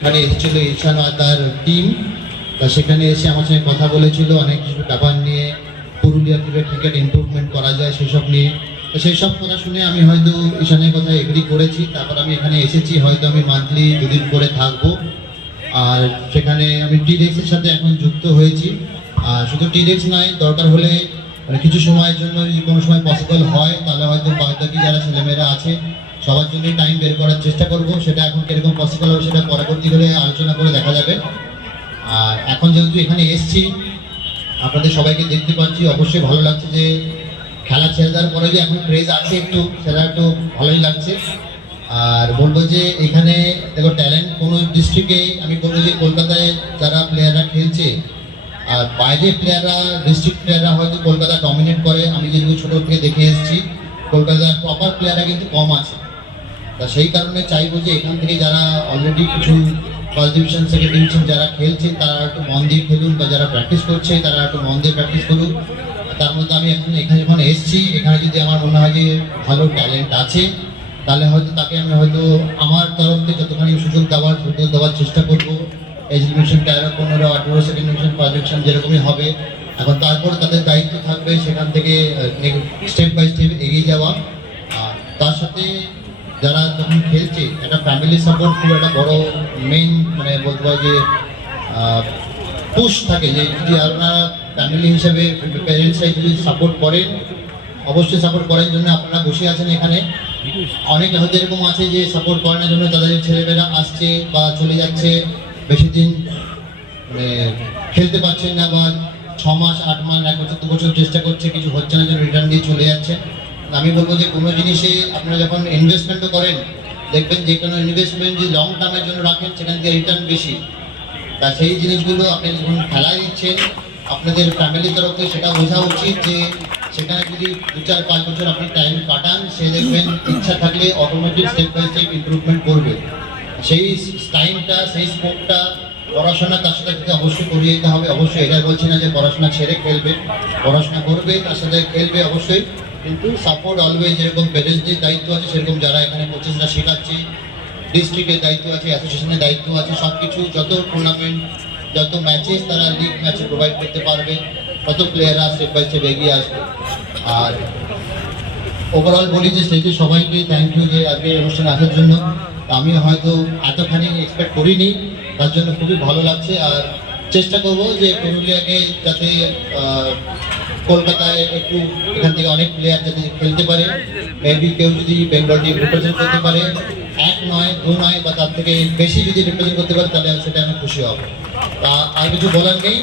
এখানে এসেছিল ঈশান আর তার টিম। তা সেখানে এসে আমার সঙ্গে কথা বলেছিল অনেক কিছু ব্যাপার নিয়ে, পুরুলিয়া ক্রিকেট ইমপ্রুভমেন্ট করা যায় সেসব নিয়ে। তো সেই সব কথা শুনে আমি হয়তো ঈশানের কথা এগ্রি করেছি। তারপর আমি এখানে এসেছি, হয়তো আমি মান্থলি দুদিন করে থাকবো। আর সেখানে আমি টিডেক্সের সাথে এখন যুক্ত হয়েছি। আর শুধু টিডেক্স নয়, দরকার হলে মানে কিছু সময়ের জন্য যদি কোনো সময় পসিবল হয় তাহলে হয়তো বাকি যারা ছেলেমেয়েরা আছে সবার জন্যই টাইম বের করার চেষ্টা করব। সেটা এখন কিরকম পসিবল হবে সেটা পরবর্তী হলে আলোচনা করে দেখা যাবে। আর এখন যেহেতু এখানে এসছি, আপনাদের সবাইকে দেখতে পাচ্ছি, অবশ্যই ভালো লাগছে যে খেলা ছেড়ে দেওয়ার পরে যে এখন ক্রেজ আছে একটু, সেটা একটু ভালোই লাগছে। আর বলবো যে এখানে দেখো ট্যালেন্ট কোনো ডিস্ট্রিক্টে, আমি বলবো যে কলকাতায় যারা প্লেয়াররা খেলছে আর বাইরের প্লেয়াররা, ডিস্ট্রিক্ট প্লেয়াররা হয়তো কলকাতা ডমিনেট করে। আমি যেগুলো ছোটো থেকে দেখে এসেছি, কলকাতার প্রপার প্লেয়াররা কিন্তু কম আছে। তা সেই কারণে চাইবো যে এখান থেকে যারা অলরেডি কিছু ফার্স্ট ডিভিশন, সেকেন্ড ডিভিশন যারা খেলছে তারা একটু মন দিয়ে খেলুন, বা যারা প্র্যাকটিস করছে তারা একটু মন দিয়ে প্র্যাকটিস করুন। তার মধ্যে আমি এখন এখানে যখন এসেছি, এখানে যদি আমার মনে হয় যে ভালো ট্যালেন্ট আছে, তাহলে হয়তো তাকে আমি হয়তো আমার তরফ থেকে যতখানি সুযোগ দেওয়ার চেষ্টা করবো। As division 13, 15, 18, second division, first division যেরকমই হবে। এখন তারপর তাদের দায়িত্ব থাকবে সেখান থেকে স্টেপ বাই স্টেপ এগিয়ে যাওয়া। আর তার সাথে যারা যখন খেলছে, একটা ফ্যামিলি সাপোর্ট খুব একটা বড় মেইন, মানে বলতে হয় যে পুশ থাকে, যে যদি আপনারা ফ্যামিলি হিসাবে প্যারেন্টসরাই যদি সাপোর্ট করেন, অবশ্যই সাপোর্ট করার জন্য আপনারা বসে আছেন এখানে। অনেকে হয়তো এরকম আছে যে সাপোর্ট করানোর জন্য তাদের ছেলেমেয়েরা আসছে বা চলে যাচ্ছে, বেশি দিন মানে খেলতে পারছেন না, বা 6 মাস, 8 মাস, 1 বছর, 2 বছর চেষ্টা করছে, কিছু হচ্ছে না, যেন রিটার্ন দিয়ে চলে যাচ্ছে। আমি বলবো যে কোনো জিনিসে আপনারা যখন ইনভেস্টমেন্টও করেন, দেখবেন যে কোনো ইনভেস্টমেন্ট যদি লং টার্মের জন্য রাখেন সেখান থেকে রিটার্ন বেশি। তা সেই জিনিসগুলো আপনি যখন খেলায় দিচ্ছেন, আপনাদের ফ্যামিলির তরফ থেকে সেটা বোঝা উচিত যে সেখানে যদি 2, 4, 5 বছর আপনি টাইম কাটান, সে দেখবেন ইচ্ছা থাকলে automatic step by step improvement করবে। সেই টাইমটা, সেই স্কোপটা পড়াশোনা তার সাথে অবশ্যই করিয়ে দিতে হবে। অবশ্যই এটা বলছি না যে পড়াশোনা ছেড়ে খেলবে, পড়াশোনা করবে, তার সাথে খেলবে অবশ্যই, কিন্তু সাপোর্ট অলওয়েজ। যেরকম প্যারেন্টসদের দায়িত্ব আছে, সেরকম যারা এখানে কোচেসরা শেখাচ্ছে, ডিস্ট্রিক্টের দায়িত্ব আছে, অ্যাসোসিয়েশনের দায়িত্ব আছে, সব কিছু যত টুর্নামেন্ট, যত ম্যাচেস তারা লিগ ম্যাচে প্রোভাইড করতে পারবে, তত প্লেয়াররা স্টেপ বাই স্টেপ এগিয়ে আসবে। আর ওভারঅল বলি যে সেই সবাইকে থ্যাংক ইউ যে আজকে অনুষ্ঠানে আসার জন্য। আমি হয়তো এতখানি এক্সপেক্ট করিনি, তার জন্য খুবই ভালো লাগছে। আর চেষ্টা করবো যে পুরুলিয়াকে যাতে কলকাতায় একটু, এখান থেকে অনেক প্লেয়ার যাতে খেলতে পারে, মেবি কেউ যদি বেঙ্গল টিম রিপ্রেজেন্ট করতে পারে, 1 নয়, 2 নয়, বা তার থেকে বেশি যদি রিপ্রেজেন্ট করতে পারে, তাহলে সেটা আমি খুশি হব। তা আর কিছু বলার নেই।